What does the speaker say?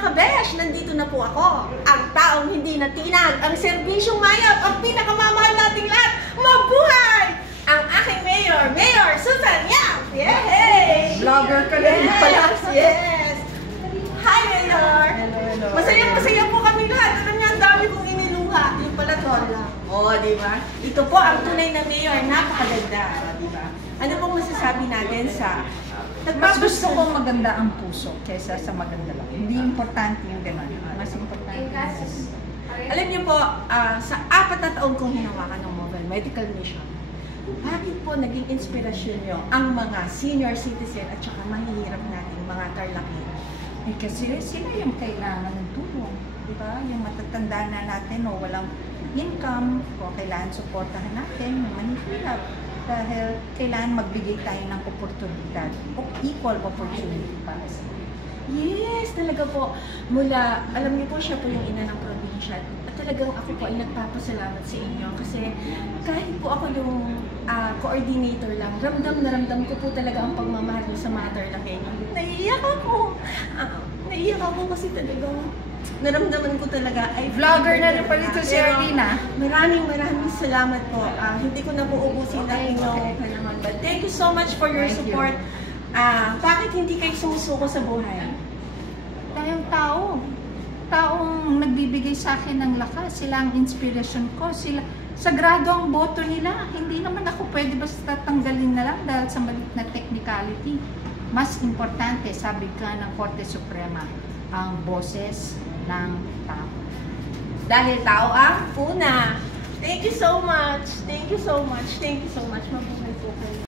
kabesh, nandito na po ako. Ang taong hindi natinag, ang serbisyong mayap, ang pinakamamahal nating lahat. Mabuhay! Ang aking mayor, Mayor Susan Yap! Yay! Vlogger ka din pala. Yes! Hi, Mayor! Hello. Masaya po kami lahat. Alam niya, ang dami kong iniluha. Yung pala tola. Oo, di ba? Ito po ang tunay na mayor. Napakaganda. Di ba? Ano pong masasabi natin sa... Mas gusto ko maganda ang puso kaysa sa maganda lang. Hindi importante yung gano'n. Mas importante. Alam niyo po, sa 4 na taon kong hinawakan ng mobile medical mission, bakit po naging inspirasyon niyo ang mga senior citizen at saka mahihirap nating mga tarlakin? Eh, kasi sila yung kailangan ng tulong. Diba? Yung matatanda na natin o walang income o kailangan supportahan natin yung manihirap. Dahil kailangan magbigay tayo ng oportunidad o equal opportunity para sa Yes, talaga po. Mula, alam niyo po, siya po yung ina ng probinsya. At talagang ako po ay nagpapasalamat sa inyo. Kasi kahit po ako yung coordinator lang, ramdam ko po talaga ang pagmamahal niyo sa mga Tarlakenyo. Naiiyak ako. Naiiyak ako kasi talagang naramdaman ko talaga ay vlogger na rin pala ito si Arlina. Maraming salamat po. Hindi ko na po ubusin ang inyong panahon. But thank you so much for your support. Bakit hindi kayo sumusuko sa buhay? Tayong taong nagbibigay sa akin ng lakas. Sila ang inspiration ko. Sila, sagrado ang boto nila. Hindi naman ako pwede basta tanggalin na lang dahil sa maliit na technicality. Mas importante, sabi ka ng Korte Suprema, ang boses ng tao. Dahil tao ang una. Thank you so much. Thank you so much. Thank you so much. Mabuhay po kayo.